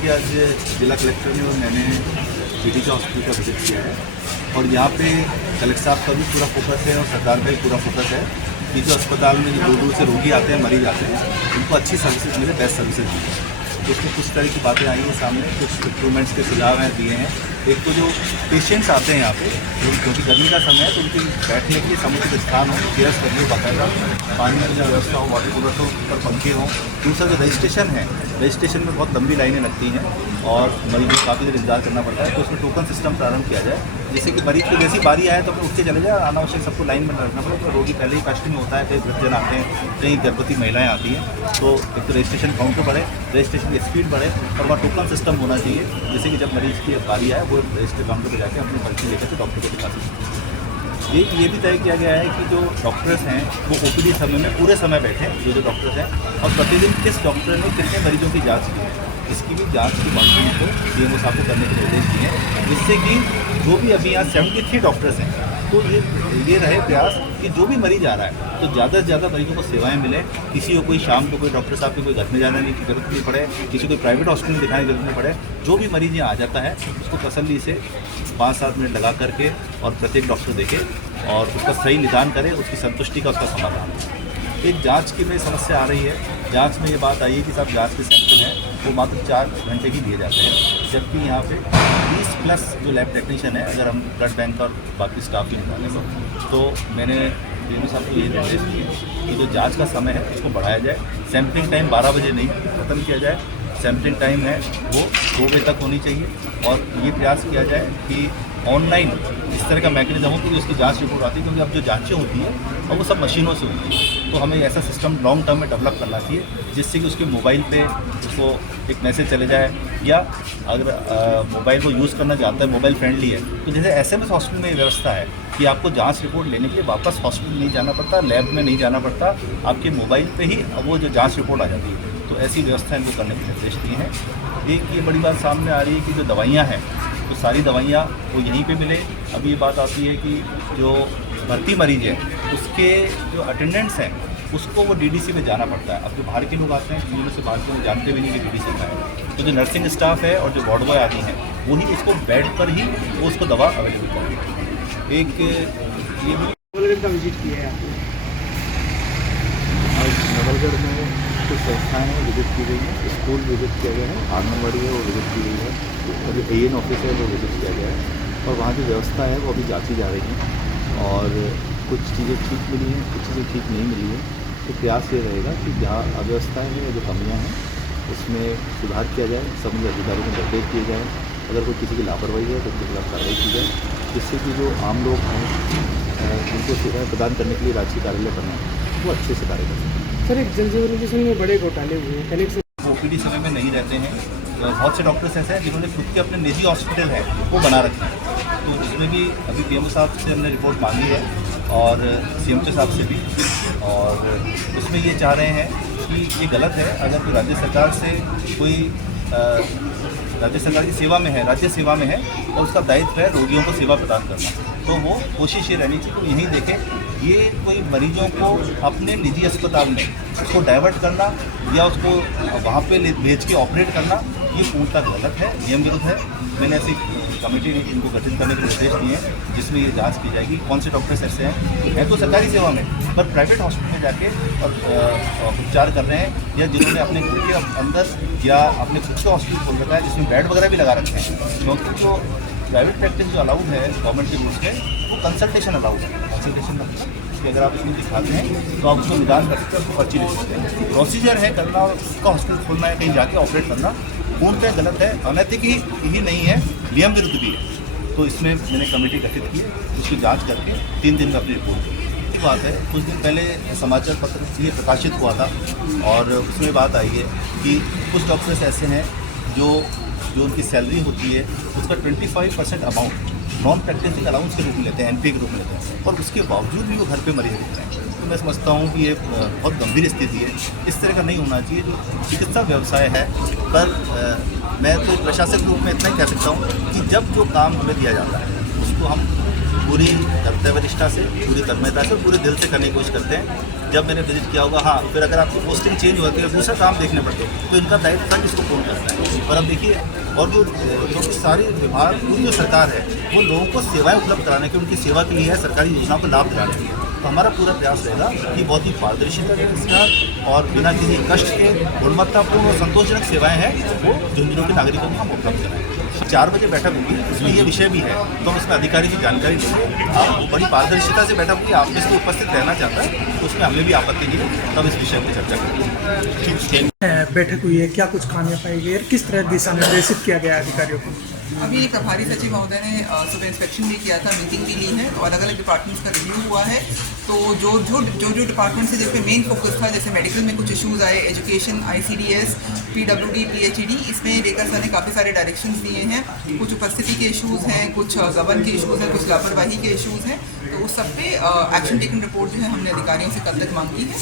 देखिए, आज जिला कलेक्टर ने और मैंने पीडी का हॉस्पिटल का विजिट किया है और यहाँ पे कलेक्टर साहब का भी पूरा फोकस है और सरकार का भी पूरा फोकस है कि जो अस्पताल में जो दूर दूर से रोगी आते हैं, मरीज आते हैं, उनको अच्छी सर्विसेज मिले, बेस्ट सर्विसेज मिले। तो उसमें कुछ तरह की बातें आई हैं सामने, कुछ इम्प्रूवमेंट्स के सुझाव हैं दिए हैं। एक तो जो पेशेंट्स आते हैं यहाँ पे, क्योंकि गर्मी का समय है तो उनके बैठने के लिए समुचित स्थान हो, चेयर्स करके बाकायदा पानी की व्यवस्था हो, वाटर कूलर हो, ऊपर पंखे हों। दूसरा जो रजिस्ट्रेशन है, रजिस्ट्रेशन में बहुत लंबी लाइनें लगती हैं और मरीज को काफ़ी देर इंतजार करना पड़ता है। तो उसमें टोकन सिस्टम प्रारंभ किया जाए, जैसे कि मरीज की जैसी बारी आए तो अपने उठ के चले जाए, अनावश्यक सबको लाइन में रखना पड़े। तो रोगी पहले ही कष्ट में होता है, कई वृद्धजन आते हैं, कई गर्भवती महिलाएं आती हैं। तो एक तो रजिस्ट्रेशन काउंटर बढ़े, रजिस्ट्रेशन की स्पीड बढ़े और वहाँ टोकन सिस्टम होना चाहिए, जैसे कि जब मरीज की बारी आए वो रजिस्टर काउंटर पर जाकर अपनी पर्ची लेकर के डॉक्टर को दिखा सकते। ये भी तय किया गया है कि जो डॉक्टर्स हैं वो ओपीडी समय में पूरे समय बैठे, जो डॉक्टर्स हैं, और प्रतिदिन किस डॉक्टर ने कितने मरीजों की जाँच की है, इसकी भी जांच की मॉनिटरिंग को डीएमओ साहब को करने के निर्देश दिए हैं, जिससे कि जो भी अभी यहाँ 73 डॉक्टर्स हैं, तो ये रहे प्रयास कि जो भी मरीज आ रहा है तो ज़्यादा से ज़्यादा मरीजों को सेवाएं मिले। किसी को कोई शाम को कोई डॉक्टर साहब के कोई घर में जाने की जरूरत नहीं पड़े, किसी को प्राइवेट हॉस्पिटल में दिखाने की जरूरत नहीं पड़े। जो भी मरीज यहाँ आ जाता है उसको तसल्ली से 5-7 मिनट लगा करके और प्रत्येक डॉक्टर देखे और उसका सही निदान करे, उसकी संतुष्टि का उसका समाधान। एक जांच की में समस्या आ रही है, जांच में ये बात आई है कि साहब जांच के सैंपल हैं वो मात्र 4 घंटे ही दिए जाते हैं, जबकि यहाँ पे 20+ जो लैब टेक्नीशियन है, अगर हम ब्लड बैंक और बाकी स्टाफ भी निकालें तो मैंने डीएमओ साहब को ये निर्देश दिए कि जो जांच का समय है उसको बढ़ाया जाए। सैम्पलिंग टाइम 12 बजे नहीं ख़त्म किया जाए, सैम्पलिंग टाइम है वो 2 बजे तक होनी चाहिए और ये प्रयास किया जाए कि ऑनलाइन इस तरह का मैकेनिज्म हो कि उसकी जांच रिपोर्ट आती है, क्योंकि अब जो जांचें होती हैं और वो सब मशीनों से होती है। तो हमें ऐसा सिस्टम लॉन्ग टर्म में डेवलप करना चाहिए जिससे कि उसके मोबाइल पे उसको एक मैसेज चले जाए, या अगर मोबाइल को यूज़ करना चाहता है, मोबाइल फ्रेंडली है, तो जैसे SMS हॉस्पिटल में व्यवस्था है कि आपको जांच रिपोर्ट लेने के लिए वापस हॉस्पिटल नहीं जाना पड़ता, लैब में नहीं जाना पड़ता, आपके मोबाइल पे ही वो जो जांच रिपोर्ट आ जाती है। तो ऐसी व्यवस्था इनको करने के निर्देश दिए हैं। एक ये बड़ी बात सामने आ रही है कि जो दवाइयाँ हैं तो सारी दवाइयाँ वो यहीं पे मिले। अभी ये बात आती है कि जो भर्ती मरीज है उसके जो अटेंडेंट्स हैं उसको वो DDC में जाना पड़ता है। अब जो बाहर के लोग आते हैं क्लिनिक से, बाहर के लोग जानते भी नहीं कि DDC का है। तो जो नर्सिंग स्टाफ है और जो वार्ड बॉय आदि हैं वही उसको बेड पर ही वो उसको दवा अवेलेबल करें। एक ये का विजिट किया है आपने? आज नवलगढ़ में कुछ संस्थाएँ हैं विजिट की गई हैं, स्कूल विजिट किया गया है, आंगनबाड़ी है वो विजिट की गई है, और जो AN ऑफिस है वो विजिट किया गया है और वहाँ जो व्यवस्था है वो अभी जांची जा रही है और कुछ चीज़ें ठीक मिली हैं, कुछ चीज़ें ठीक नहीं मिली हैं। तो प्रयास ये रहेगा कि जहाँ अव्यवस्थाएँ हैं, जो कमियाँ हैं उसमें सुधार किया जाए, संबंधित अधिकारियों को निर्देश दिए जाए, अगर कोई किसी की लापरवाही है तो उसके खिलाफ कार्रवाई की जाए, जिससे कि जो आम लोग हैं जिनको सेवाएँ प्रदान करने के लिए राज्य कार्यालय बना है वो अच्छे से कार्य कर सकें। सर, एक जल जीवन मिशन में बड़े घोटाले हुए हैं, कनेक्शन OPD समय में नहीं रहते हैं। बहुत से डॉक्टर्स ऐसे हैं जिन्होंने खुद के अपने निजी हॉस्पिटल है वो बना रखे हैं। तो उसमें भी अभी DMO साहब से हमने रिपोर्ट मांगी है और CMO साहब से भी, और उसमें ये चाह रहे हैं कि ये गलत है। अगर कोई राज्य सरकार से कोई राज्य सरकार की सेवा में है, राज्य सेवा में है और उसका दायित्व है रोगियों को सेवा प्रदान करना, तो वो कोशिश ये रहनी चाहिए कि यहीं देखें। ये कोई मरीजों को अपने निजी अस्पताल में उसको डाइवर्ट करना या उसको वहाँ पे भेज के ऑपरेट करना, ये पूर्णतः गलत है, नियम विरुद्ध है। मैंने ऐसी कमेटी इनको गठित करने के निर्देश दिए हैं जिसमें ये जांच की जाएगी कौन से डॉक्टर्स ऐसे हैं तो सरकारी सेवा में पर प्राइवेट हॉस्पिटल में जाके और उपचार कर रहे हैं, या जिन्होंने अपने घर के अंदर या अपने खुद का हॉस्पिटल खोल रखा है जिसमें बेड वगैरह भी लगा रखे हैं। क्योंकि जो प्राइवेट प्रैक्टिस जो अलाउड है गवर्नमेंट के रूल्स में, वो कंसल्टेशन अलाउड है। कंसल्टेशन मतलब कि अगर आप इसमें दिखाते हैं तो आप उसको निदान कर सकते हैं, उसको पर्ची ले सकते हैं। प्रोसीजर है करना, उसका हॉस्पिटल खोलना है, कहीं जाके ऑपरेट करना पूर्णतः गलत है, अनैतिक ही नहीं है, नियम विरुद्ध भी है। तो इसमें मैंने कमेटी गठित की है, उसकी जांच करके 3 दिन में अपनी रिपोर्ट दी। बात है, कुछ दिन पहले समाचार पत्र ये प्रकाशित हुआ था और उसमें बात आई है कि कुछ डॉक्टर्स ऐसे हैं जो उनकी सैलरी होती है उसका 25% अमाउंट नॉन प्रैक्टिसिंग अलाउंस के रूप में लेते हैं, NPA के रूप में लेते हैं, और उसके बावजूद भी वो घर पे मरीज रहते हैं। तो मैं समझता हूँ कि ये बहुत गंभीर स्थिति है, इस तरह का नहीं होना चाहिए। जो चिकित्सा व्यवसाय है, पर मैं तो प्रशासक रूप में इतना ही कह सकता हूँ कि जब जो काम हमें दिया जाता है उसको हम पूरी कर्तव्य निष्ठा से, पूरी तन्मयता से, पूरे दिल से करने की कोशिश करते हैं। जब मैंने विजिट किया होगा, हाँ, फिर अगर आपकी पोस्टिंग चेंज होती है, दूसरा काम देखने पड़ते हैं, तो इनका दायित्व था कि इसको पूर्ण करना है। और अब देखिए, और जो क्योंकि सारी विभाग, पूरी जो सरकार है, वो लोगों को सेवाएं उपलब्ध कराने की, उनकी सेवा के लिए है, सरकारी योजनाओं को लाभ दिलाने के लिए। तो हमारा पूरा प्रयास रहेगा कि बहुत ही पारदर्शिता के साथ और बिना किसी कष्ट के गुणवत्तापूर्ण और संतोषजनक सेवाएं हैं वो झुंझुनू के नागरिकों को हम उपलब्ध कराएं। 4 बजे बैठक होगी, इसमें ये विषय भी है, तो हम इसमें अधिकारी की जानकारी देंगे। आप बड़ी पारदर्शिता से बैठक होगी, आप इसमें उपस्थित रहना चाहता है तो उसमें हमें भी आपत्ति नहीं है, तब इस विषय पर चर्चा करेंगे। बैठक हुई है, क्या कुछ खामियां पाई गई और किस तरह दिशा निर्देशित किया गया अधिकारियों को? अभी प्रभारी सचिव महोदय ने सुबह इंस्पेक्शन भी किया था, मीटिंग भी ली है, तो अलग अलग डिपार्टमेंट्स का रिव्यू हुआ है। तो जो डिपार्टमेंट से जिस पे मेन फोकस था, जैसे मेडिकल में कुछ इश्यूज़ आए, एजुकेशन, ICDS, PWD, PHED, इसमें लेकर सर ने काफ़ी सारे डायरेक्शंस दिए हैं। कुछ उपस्थिति के इश्यूज़ हैं, कुछ गबन के इश्यूज़ हैं, कुछ लापरवाही के इश्यूज़ हैं। तो उस सब पे एक्शन टेकन रिपोर्ट जो है हमने अधिकारियों से कल तक मांगी है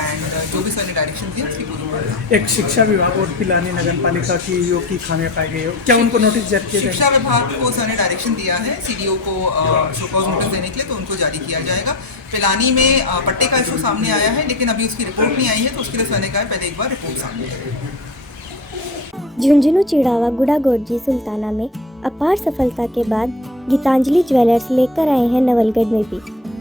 एंड जो भी सर ने डायरेक्शन दिए उसकी पूरी पालन। एक शिक्षा विभाग और पिलानी नगर पालिका की योग की खामियां पाई गई हो, क्या उनको नोटिस जारी किया शिक्षा विभाग को सर ने डायरेक्शन दिया है CDO को शोकॉज नोटिस देने के लिए, तो उनको जारी किया जाएगा। पिलानी में पट्टे का इशू सामने आया है, लेकिन अभी उसकी रिपोर्ट नहीं आई है, तो उसके लिए सर ने कहा पहले एक बार रिपोर्ट सामने आए। झुंझुनू, चिड़ावा, गुड़ागोरजी, सुल्ताना में अपार सफलता के बाद गीतांजलि ज्वेलर्स लेकर आए हैं नवलगढ़ में भी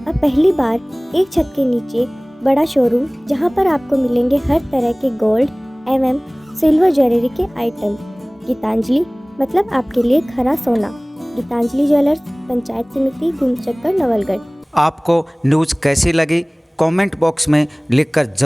अब पहली बार एक छत के नीचे बड़ा शोरूम, जहां पर आपको मिलेंगे हर तरह के गोल्ड एवं सिल्वर ज्वेलरी के आइटम। गीतांजलि मतलब आपके लिए खरा सोना। गीतांजलि ज्वेलर्स, पंचायत समिति, गुमचक्कर, नवलगढ़। आपको न्यूज़ कैसी लगी कमेंट बॉक्स में लिखकर जरूर